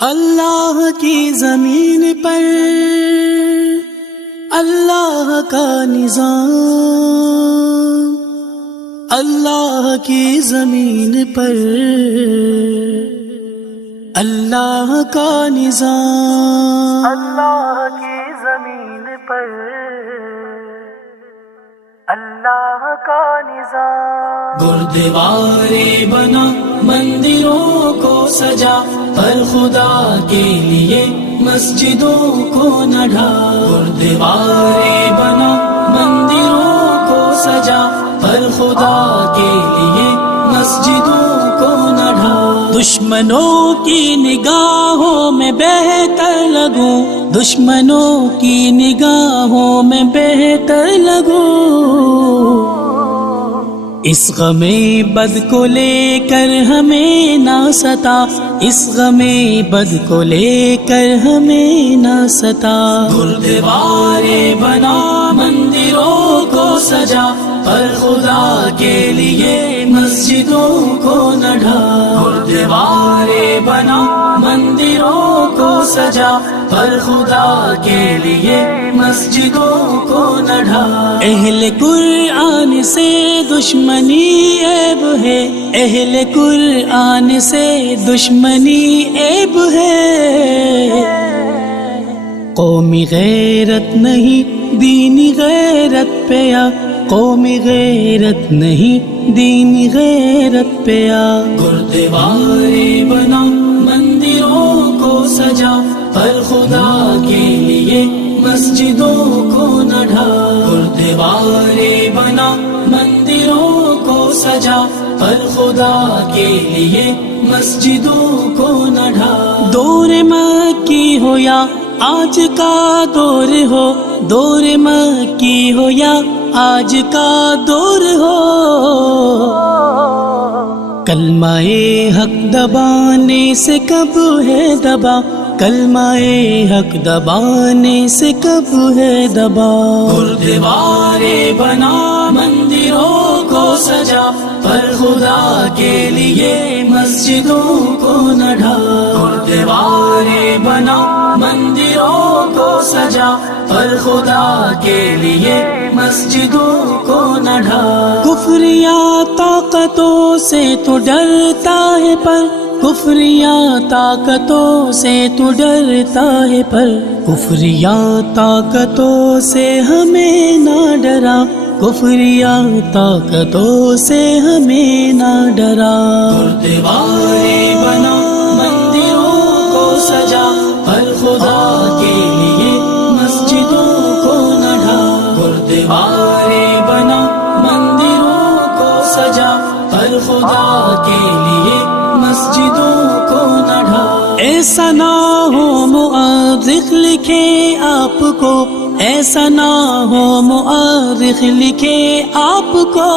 اللہ کی زمین پر اللہ کا نظام، اللہ کی زمین پر اللہ کا نظام، اللہ کی زمین پر اللہ کا نظام۔ گردوارے بنا مندروں کو سجا، پر خدا کے لیے مسجدوں کو نہ ڈھا۔ گردوارے بنا مندروں کو سجا، پر خدا کے لیے مسجدوں کو نہ ڈھا۔ دشمنوں کی نگاہوں میں بہتر لگوں، دشمنوں کی نگاہوں میں بہتر لگوں۔ اس غم بد کو لے کر ہمیں نہ ستا، اس غم بد کو لے کر ہمیں نہ ستا۔ گردوارے بنا مندروں کو سجا، پر خدا کے لیے مسجدوں کو نہ ڈھا۔ گردوارے بنا مندروں کو سجا، پر خدا کے لیے مسجدوں کو نہ ڈھا۔ اہل قرآن سے دشمنی عیب ہے، اہل قرآن سے دشمنی عیب ہے۔ قومی غیرت نہیں دینی غیرت پہ آ، قومی غیرت نہیں دینی غیرت پہ آ۔ گردوارے بنا مندروں کو سجا، پر خدا کے لیے مسجدوں کو نہ ڈھا۔ گردوارے بنا مندروں کو سجا، پر خدا کے لیے مسجدوں کو نہ ڈھا۔ دور مکی ہو یا آج کا دور ہو، دور مکی ہو یا آج کا دور ہو، کلمہ حق دبانے سے کب ہے دبا، کلمہ حق دبانے سے کب ہے دبا۔ گردوارے بنا مندروں کو سجا، پر خدا کے لیے مسجدوں کو نہ ڈھا۔ گردوارے بنا مندروں کو سجا، پر خدا کے لیے مسجدوں کو نہ ڈھا۔ کفریہ طاقتوں سے تو ڈرتا ہے، پر کفریہ طاقتوں سے تو ڈرتا ہے، پر کفریہ طاقتوں سے ہمیں نہ ڈرا، کفریہ طاقتوں سے ہمیں نہ ڈرا۔ گردوارے بنا مندروں کو سجا، پر خدا کے لیے مسجدوں کو نہ ڈھا۔ گردوارے بنا مندروں کو سجا، پر خدا کے لیے مسجدوں کو نہ ڈھا۔ ایسا نہ ہو مؤرخ لکھے آپ کو، ایسا نہ ہو مؤرخ لکھے آپ کو،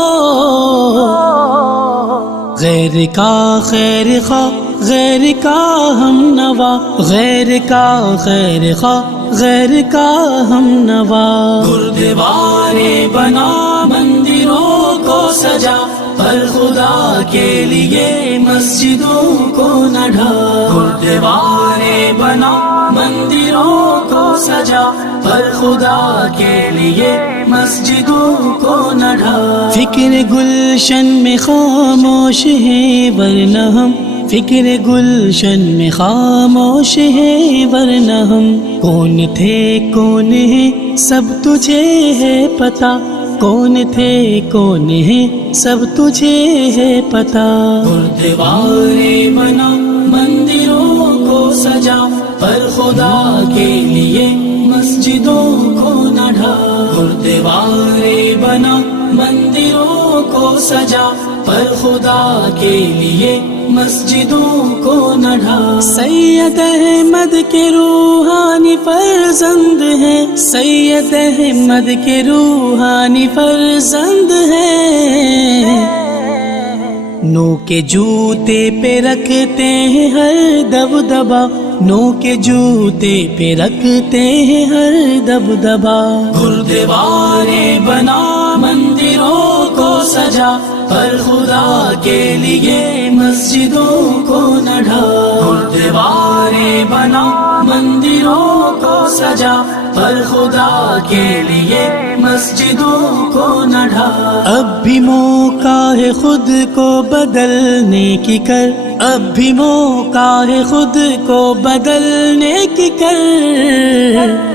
غیر کا خیر خواہ غیر کا ہم نوا، غیر کا خیر خواہ غیر کا ہم نوا۔ گردوارے بنا مندروں کو سجا، پر خدا کے لیے مسجدوں کو نہ ڈھا۔ گردوارے بنا مندروں کو سجا، پر خدا کے لیے مسجدوں کو نہ ڈھا۔ فکر گلشن میں خاموش ہے ورنہ ہم، فکر گلشن میں خاموش ہے ورنہ ہم، کون تھے کون ہے سب تجھے ہے پتہ، کون تھے کون ہے سب تجھے ہے پتہ۔ گردوارے بنا مندروں کو سجا، پر خدا کے لیے مسجدوں کو نہ ڈھا۔ گردوارے بنا مندروں کو سجا، پر خدا کے لیے مسجدوں کو نہ ڈھا۔ سید احمد کے روحانی فرزند ہیں، سید احمد کے روحانی فرزند ہیں، نو کے جوتے پہ رکھتے ہیں ہر دبدبا، نو کے جوتے پہ رکھتے ہیں ہر دبدبا۔ گردوارے بنا مندروں کو سجا پر خدا کے لیے مسجدوں کو نہ ڈھا گردوارے بنا مندروں کو سجا پر خدا کے لیے مسجدوں کو نہ ڈھا اب بھی موقع ہے خود کو بدلنے کی کر اب بھی موقع ہے خود کو بدلنے کی کر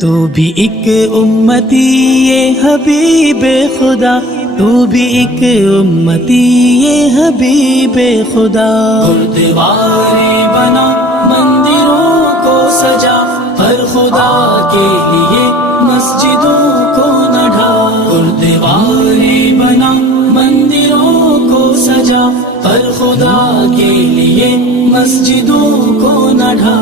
تو بھی ایک امتی یہ حبیب خدا تو بھی ایک امتی یہ حبیب خدا گردوارے بنا مندروں کو سجا پر خدا کے لیے مسجدوں کو نہ ڈھا گردوارے بنا مندروں کو سجا پر خدا کے لیے مسجدوں کو نہ ڈھا